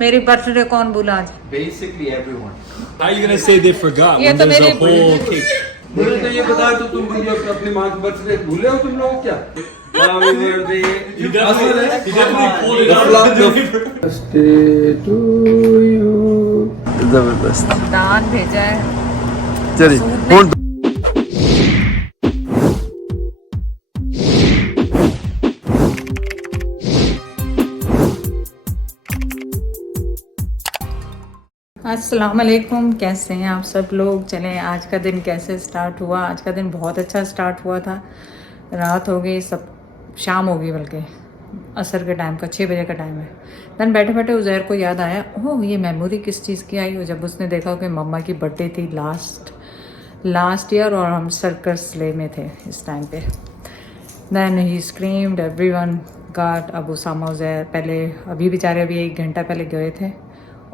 मेरी बर्थडे कौन भूला आज? Basically everyone. How are you gonna say they forgot ये when तो there's a मेरे whole cake? मुझे तो ये बता तो तुम मुझे अपनी माँ की बर्थडे भूले हो तुम लोग क्या? Happy birthday. He definitely pulled it out of the paper. Birthday to you. जबरदस्त। दान भेजा है। चलिए। अस्सलाम वालेकुम, कैसे हैं आप सब लोग। चलें आज का दिन कैसे स्टार्ट हुआ। आज का दिन बहुत अच्छा स्टार्ट हुआ था। रात हो गई, सब शाम हो गई, बल्कि असर के टाइम का 6 बजे का टाइम है। दैन बैठे बैठे उज़ैर को याद आया, ओह ये मेमोरी किस चीज़ की आई हो, जब उसने देखा कि मम्मा की बर्थडे थी लास्ट ईयर और हम सर्कस ले में थे इस टाइम पे। दैन ही स्क्रीम्ड, एवरीवन गॉट। अब उसामा उज़ैर पहले अभी बेचारे अभी 1 घंटा पहले गए थे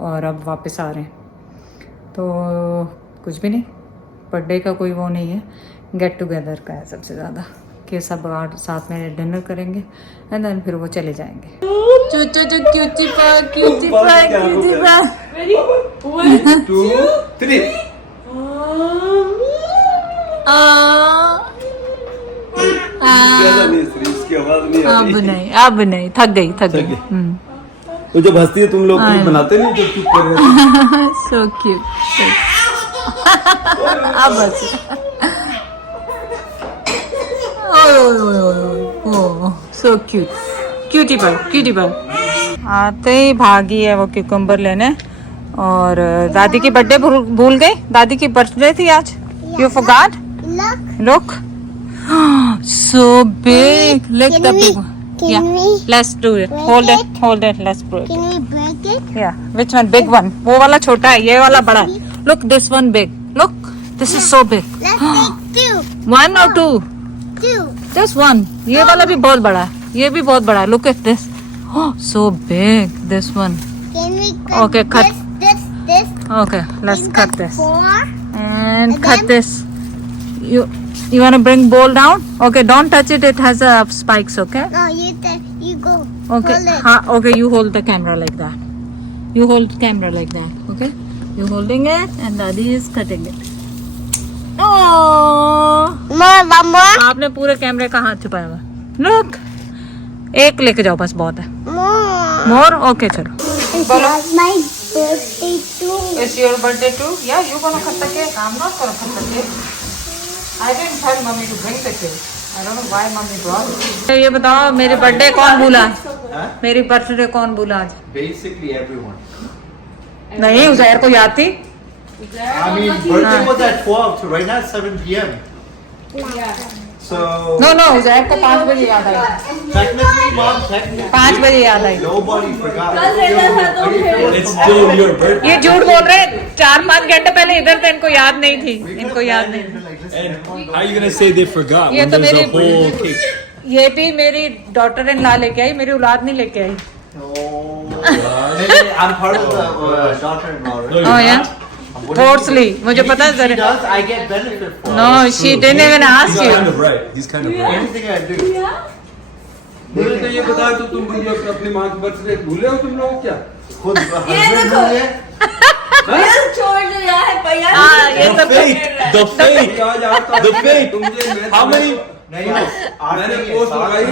और अब वापस आ रहे हैं, तो कुछ भी नहीं, बर्थडे का कोई वो नहीं है, गेट टुगेदर का है सबसे ज़्यादा, कि सब साथ में डिनर करेंगे एंड देन फिर वो चले जाएंगे। Cutie pie. 1, 2, 3. इसकी आवाज नहीं अब नहीं, थक गई। तो जब हंसती है तुम लोग क्लिप बनाते नहीं तो चुप कर रहे हैं। So cute. अब बस सो क्यूटी पर आते ही भागी है वो क्यूकम्बर लेने। और दादी की बर्थडे भूल गई। दादी की बर्थडे थी आज। You forgot? Look so big. Lick the big. Yeah, let's do it. Hold it. Let's break it. Can we break it? Yeah, which one? Big one. वो वाला छोटा है, ये वाला बड़ा है। Look, this one big. Look, this is so big. Let's take 2. 1 or 2? 2. Just 1. ये वाला भी बहुत बड़ा है, ये भी बहुत बड़ा है। Look at this. Oh, so big. This one. Can we cut Okay, cut. this? Okay, let's Can cut this. 4. And And cut then- this. You want to bring bowl down? Okay, don't touch it. It has spikes. Okay. No, you go. Okay. Hold it. Okay, you hold the camera like that. You hold camera like that. Okay. You holding it and Daddy is cutting it. Oh! Mama. आपने पूरे कैमरे का हाथ छुपाया हुआ। Look. एक लेके जाओ बस, बहुत है। More? Okay, चलो। It's not my birthday too. It's your birthday too? Yeah, you gonna cut the cake. I'm not gonna cut the cake. I didn't tell mommy to bring the cake. I don't know why mommy brought it. ये बताओ, मेरी birthday कौन भूला? मेरी birthday कौन भूला आज? Basically everyone. नहीं, उज़ैर को याद थी। I mean, birthday was at 12, so right now it's 7 p.m. So No, Uzair को 5 बजे याद आई। technically, Mom, technically 5 बजे याद आई। nobody forgot. It's still your birthday. ये झूठ बोल रहे हैं। 4-5 घंटे पहले इधर थे, इनको याद नहीं थी। इनको याद नहीं। And how are you gonna say they forgot ये when तो there's a मेरी whole cake? ये भी मेरी डॉटर इन ला लेके आई, मेरी औलाद नहीं लेके आई। I'm part of the daughter-in-law, right? No, Oh you're yeah, not. forcefully. मुझे पता है Anything she जरा। does, I get benefit for. No, she didn't even ask He's kind you. of right. He's kind of right. Anything I do. मुझे तो ये बता तो तुम मुझे अपनी माँ की बर्थडे भूले हो तुम लोग क्या? खुद husband भूले, ये The तो fake. The fake. आज आता The fake. How many? नहीं मैंने पोस्ट लगाई,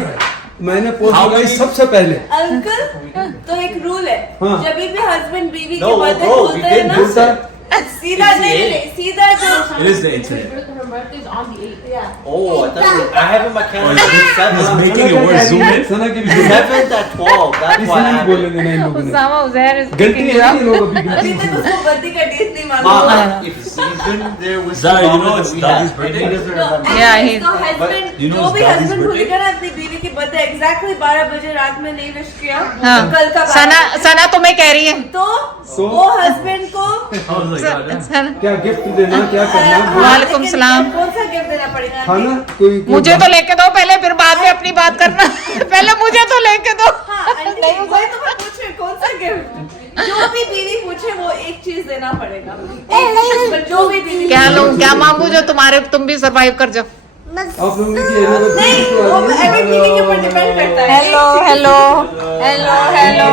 मैंने पोस्ट How लगाई many- सबसे पहले। अंकल तो एक रूल है, हाँ। जब भी हस्बैंड बीवी No, के बर्थडे bro, we बोलते हैं didn't ना, do that. सीधा नहीं, सीधा जो It is the internet. Oh, I thought I have in my calendar He's 7th. making it worse. Zoom in. सना की भी 7th at 12. That's why I इसलिए have बोले it. नहीं इन लोगों ने। उसामा उज़ैर is गलती picking है you ना up. ये लोग अभी अभी गलती तक उसको बर्थडे का डेट नहीं Mom, मालूम। if he's been there with Zara, you know somebody it's we Daddy's have, birthday? and he doesn't तो remember. Yeah, he- तो हस्बैंड You know जो it's भी Daddy's हस्बैंड birthday? भूलेगा ना अपनी बीवी की बर्थडे एग्जैक्टली 12 बजे रात में नहीं विश किया, हाँ। तो कल का सना तुम्हें कह रही है। तो वो हस्बैंड को I was like, God damn. सना, क्या गिफ्ट देना क्या करना वालेकुम सलाम। कौन सा गिफ्ट देना पड़ेगा? खाना कोई मुझे तो लेके दो पहले, फिर बाद में अपनी बात करना। पहले मुझे तो लेके दो। हाँ आंटी, वही तो मैं पूछ रही हूँ, कौन सा गिफ्ट? जो भी बीवी पूछे वो एक चीज देना पड़ेगा। जो भी बीवी क्या लूं, क्या मांगू जो तुम भी सरवाइव कर जाओ। आप लोगों की एनिवर्सरी नहीं, वो एवरी बीवी के ऊपर डिपेंड करता है। Hello hello hello hello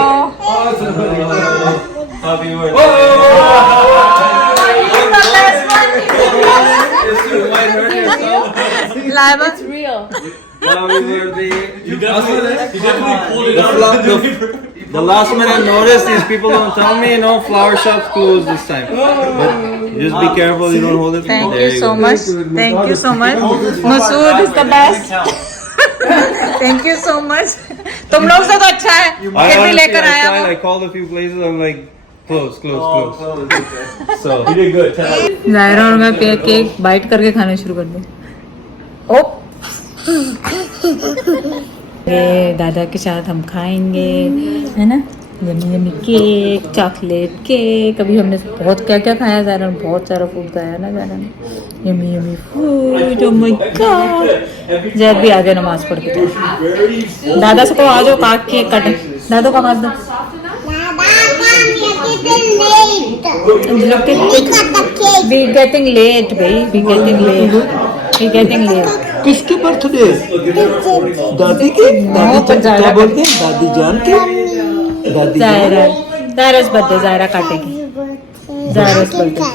Happy birthday. Laiba It's real. Happy birthday. He definitely pulled it out of the paper. The last minute notice, these people don't tell me, no, flower shop's closed this time. But just be careful, you don't hold it. Thank There you you so go. Much, thank you so much. Masood is the best, thank you so much. तुम लोग से तो अच्छा है, I फिर भी honestly, लेकर I आया tried, वो। I called a few places, I'm like, close. So, You did good. Zaira और मैं केक बाइट करके खाना शुरू कर दे। ओप ये दादा के साथ हम खाएंगे, है ना, yummy yummy cake, chocolate cake. अभी हमने बहुत क्या क्या खाया ज़ारा, बहुत सारा फूड खाया ना ज़ारा ने, yummy yummy food. Oh my God, Zaid भी आ गया नमाज पढ़ के। दादा से को आ जाओ, काट केक काटे, दादा को आवाज दो। वी गेटिंग लेट भाई, वी गेटिंग लेट। किसकी बर्थडे? दादी की? दादी क्या बोलते हैं? दादी जान की? दादी Zaira's birthday, Zaira काटेगी। Zaira's birthday.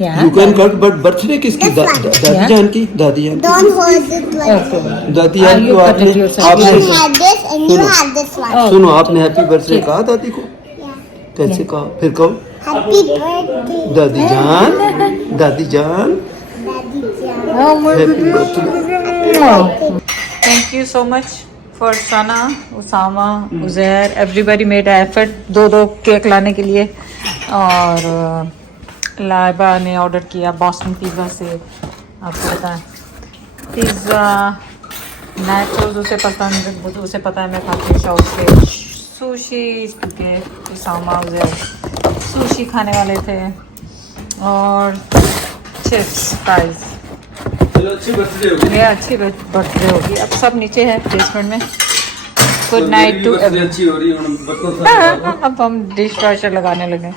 Yeah. You can cut, but birthday किसकी? दादी जान की? दादी जान की? Don't hold it like Okay. दादी जान You को cut आपने it yourself. You आपने have this and you have this one. सुनो, आपने हैप्पी बर्थडे कहा दादी को? कैसे कहा? फिर कहो Happy birthday, दादी जान, दादी जान, Oh my happy birthday. Thank you so much for Sana, Usama, Uzair, everybody made an effort 2 cake लाने के लिए। और लाइबा ने ऑर्डर किया बॉस्टन पिज़्ज़ा से, आपको पता है पिज़्ज़ा नेचुरल उसे पसंद, उसे पता है मैं खाती हूँ शौक से। सुशी के उसामा उज़ैर सुशी खाने वाले थे, और चिप्स फ्राइज। चलो अच्छी बर्थडे होगी। ये अच्छी बर्थडे होगी। अब सब नीचे है बेसमेंट में। गुड नाइट टू बर्थडे अच्छी हो रही है। अब हम डिश वॉशर लगाने लगे।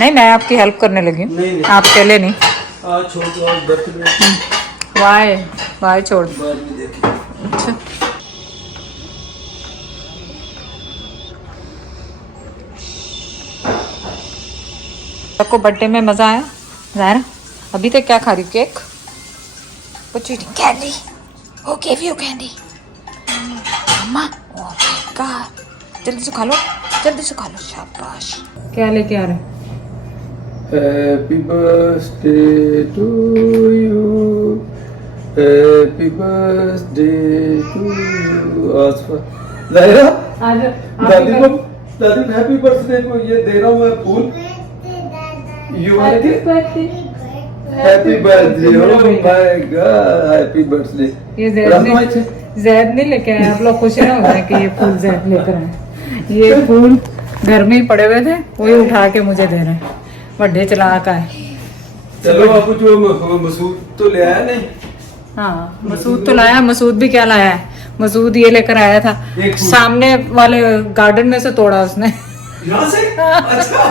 नहीं, मैं आपकी हेल्प करने लगी हूँ, नहीं। आप अकेले नहीं। आज छोड़ दो, आज बर्थडे वाई छोड़ दो। बाद में देखें। अच्छा, सबको बर्थडे में मजा आया? ज़ाहिरा अभी तक क्या खा रही? Cake? What you eating? Candy? Who gave you candy? Mama? Oh my God! जल्दी से खा लो, शाबाश। क्या लेके आ रहे? Happy birthday to you. Happy birthday to you. आसफा, ज़ाहिरा, दादी को हैप्पी बर्थडे को ये दे रहा हूँ मैं फूल। You want it? Happy birthday! Oh my God! Happy birthday! ये जैद नहीं लेके आए, आप लोग खुश ना हो जाए कि ये फूल जैद लेकर आए। ये फूल घर में ही पड़े हुए थे, वही उठा के मुझे दे रहे हैं। बर्थडे चलाक है। चलो बाबू, जो मसूद तो ले आया नहीं? हाँ, मसूद तो लाया। मसूद भी क्या लाया है? मसूद ये लेकर आया था, एक फूल। सामने वाले गार्डन में से तोड़ा उसने। यहाँ से? अच्छा।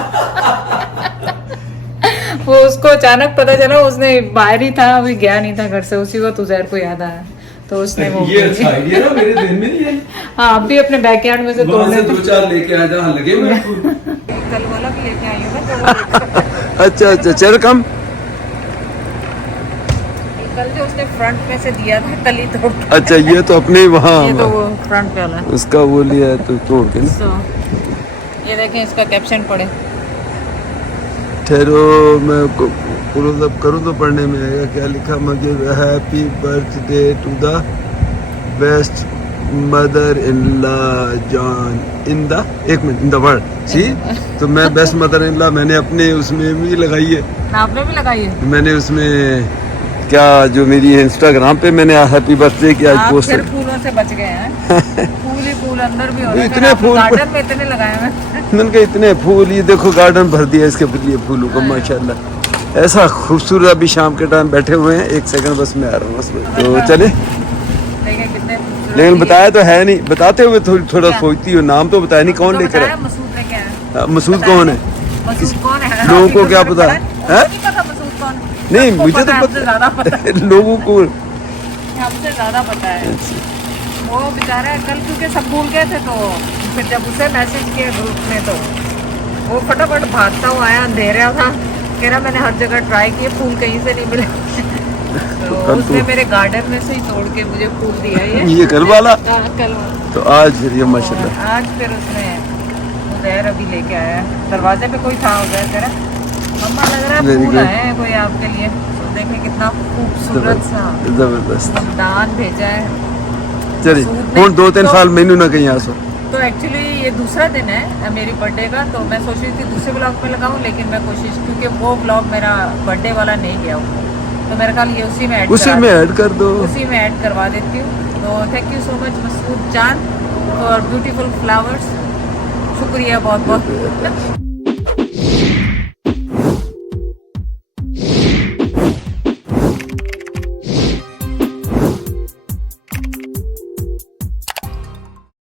वो उसको अचानक पता चला, उसने बाहर ही था, अभी गया नहीं था घर से। उसी वक्त उजैर को याद आया तो उसने वो ये अच्छा आइडिया ना, मेरे दिन में नहीं है। हाँ, आप भी अपने बैकयार्ड में से वहाँ तोड़ने से 2-4 लेके आया जहाँ लगे हुए फूल। कल वाला भी लेके आई हूँ मैं। अच्छा चल कम। कल जो उसने फ्रंट में से दिया था, कल ही तोड़ के। अच्छा, ये तो अपने वहाँ ये तो वो फ्रंट वाला है। उसका वो लिया है तो तोड़ के ना। So, ये देखें, इसका कैप्शन पढ़े। ठहरो, मैं क्लोज अप करूँ तो पढ़ने में आएगा। क्या लिखा? मगर happy birthday to the best mother in law John in the, एक minute, in the world. See, तो मैं बेस्ट मदर इन लॉ मैंने अपने उसमें भी लगाई है। आपने भी लगाई है? मैंने उसमें क्या, जो मेरी इंस्टाग्राम पे मैंने हैप्पी बर्थडे की आज आप पोस्ट। फिर फूलों से बच गए हैं। फूल ही फूल अंदर भी हो रहे हैं। इतने आपने फूल- गार्डन में इतने लगाए हैं। मैंने कहा इतने फूल, ये देखो गार्डन भर दिया इसके लिए फूलों को, माशाल्लाह। ऐसा खूबसूरत। अभी शाम के टाइम बैठे हुए हैं, 1 सेकंड बस मैं आ रहा हूँ बस। तो चले, देखिए कितने खूबसूरत लेकिन ये- बताया तो है नहीं। बताते हुए थोड़ा सोचती हूँ, नाम तो बताया नहीं, कौन तो लेकर बताया है? मसूद ने क्या है? मसूद कौन है? मसूद कौन है? लोगों आपको को क्या पता पता है? है? मुझे नहीं पता मसूद कौन है। नहीं, सबको मुझे तो है, हमसे ज्यादा पता है। लोगों को। हमसे ज्यादा पता है। वो बेचारा कल क्योंकि सब भूल गए थे तो फिर जब उसे मैसेज किया ग्रुप में तो वो फटाफट भागता हुआ आया, अंधेरा था, कह रहा मैंने हर जगह ट्राई किए, फूल कहीं से नहीं मिले। तो कल उसने तो- मेरे गार्डन में से ही तोड़ के मुझे फूल दिया ये कल वाला? हाँ, कल वाला। तो आज फिर ये माशाल्लाह और आज फिर उसने उधर अभी लेके आया है। दरवाजे पे कोई था उधर, कह रहा मम्मा लग रहा है Very फूल good. आए हैं कोई आपके लिए। तो देखें कितना खूबसूरत सा जबरदस्त। दान भेजा है। चलिए सूट में हुण 2-3 तो- साल मैनू ना कहीं आसो। तो एक्चुअली ये दूसरा दिन है मेरी बर्थडे का, तो मैं सोच रही थी दूसरे ब्लॉग में लगाऊं, लेकिन मैं कोशिश, क्योंकि वो ब्लॉग मेरा बर्थडे वाला नहीं गया हुआ, तो मेरा ख्याल ये उसी में ऐड उसी में ऐड कर दो। उसी में ऐड करवा देती हूँ। तो thank you so much Masood जान फॉर ब्यूटीफुल फ्लावर्स। शुक्रिया बहुत बहुत।